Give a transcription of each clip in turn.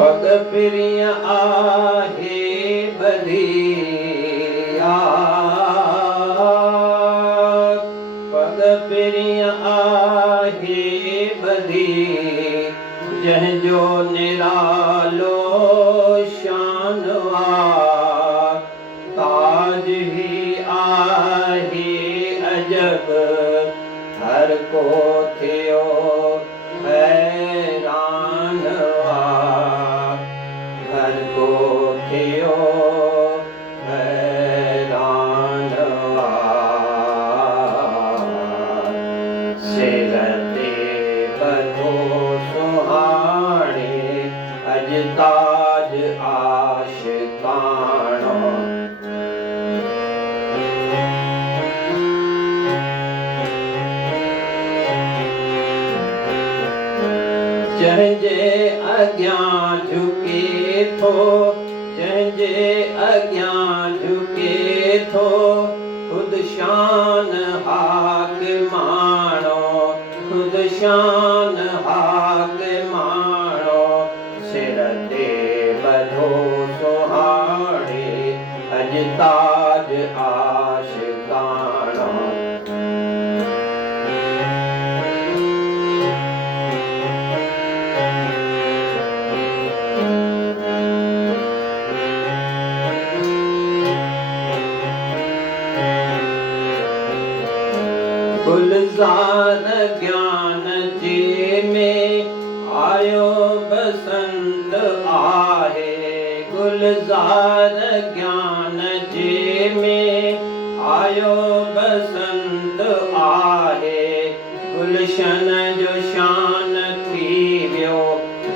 पग प्रिय आहे बधिया, पग प्रिय आहे बधी, जंहिंजो निरालो शानवा, ताज ही आहे अजब, हर को थियो हैरानवा, हर को थियो हैरानवा। सिर ते बधो सुहाणे, अज ताज आशिकाणो। जंहिंजे अॻियां झुके थो, जंहिंजे अॻियां झुके थो, ख़ुदि शान हाकिमाणो, ख़ुदि शान हाकिमाणो। सिर ते ॿधो सुहाणे, अॼु ताज आशिकाणो। गुलज़ार ज्ञान जे में आयो बसंत आहे, गुलज़ार ज्ञान जे में आयो बसंत आहे। गुलशन जो शान थी वियो,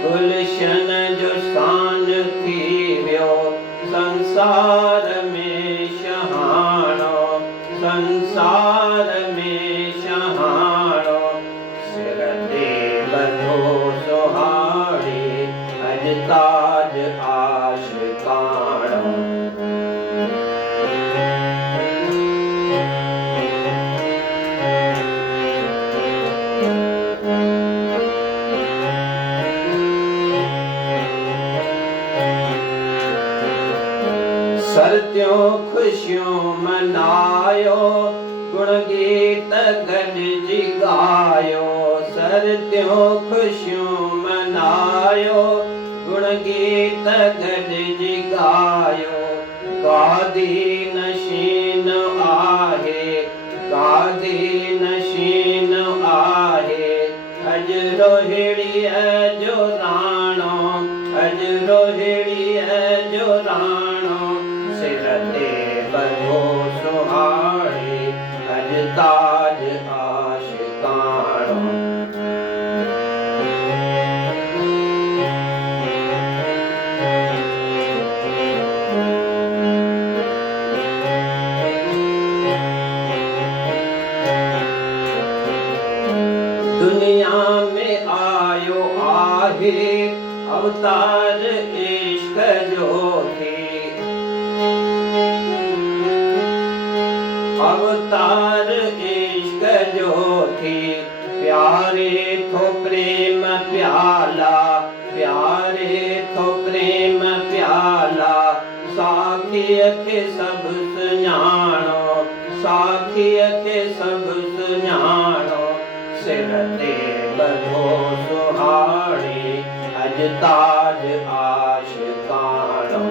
गुलशन जो शान थी वियो, संसार में शहाणो, संसार में शहाणो। सिर ते ॿधो सुहाणे, अॼु ताज आशिकाणो। सर्दियों खुशियों मनायो, गुण गीत गॾिजी गायो। सर्दियों खुशियों मनायो, गुण गीत गॾिजी गायो। गादी नशीन आहे, गादी नशीन आहे, अॼु रोहिड़ीअ जो राणो, अॼु रोहिड़ीअ जो राणो। सिर ते ॿधो सुहाणे, अॼु ताज आशिकाणो। दुनिया में आयो आहे अवतार इश्क जो थी, अवतार इश्क जो थी। प्यारे थो प्रेम प्याला, प्यारे थो प्रेम प्याला। साखीअ खे सभु सुञाणो, साखीअ खे सभु सुञाणो। सिर ते ॿधो सुहाणे, अॼु ताज आशिकाणो।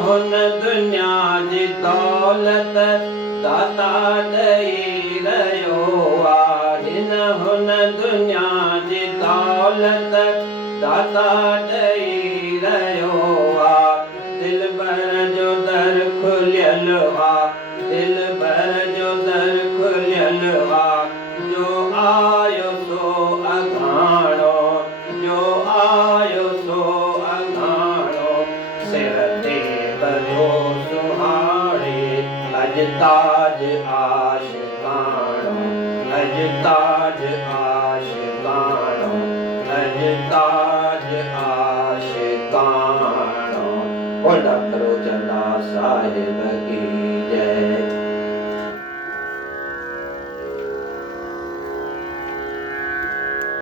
हुन दुनिया जी दौलत दाता ॾेई रहियो आहे, हिन हुन दुनिया जी दौलत दाता ॾेई रहियो आहे। दिलबर जो दर खुलियल आहे, दिलबर जो दर खुलियल आहे। जो आयो सो अघाणो, जो आयो सो अघाणो। सिर ते ॿधो सुहाणे, अॼु ताज आशिकाणो, अॼु अजताज आशिकाणो अजताज आशिकाणो बोल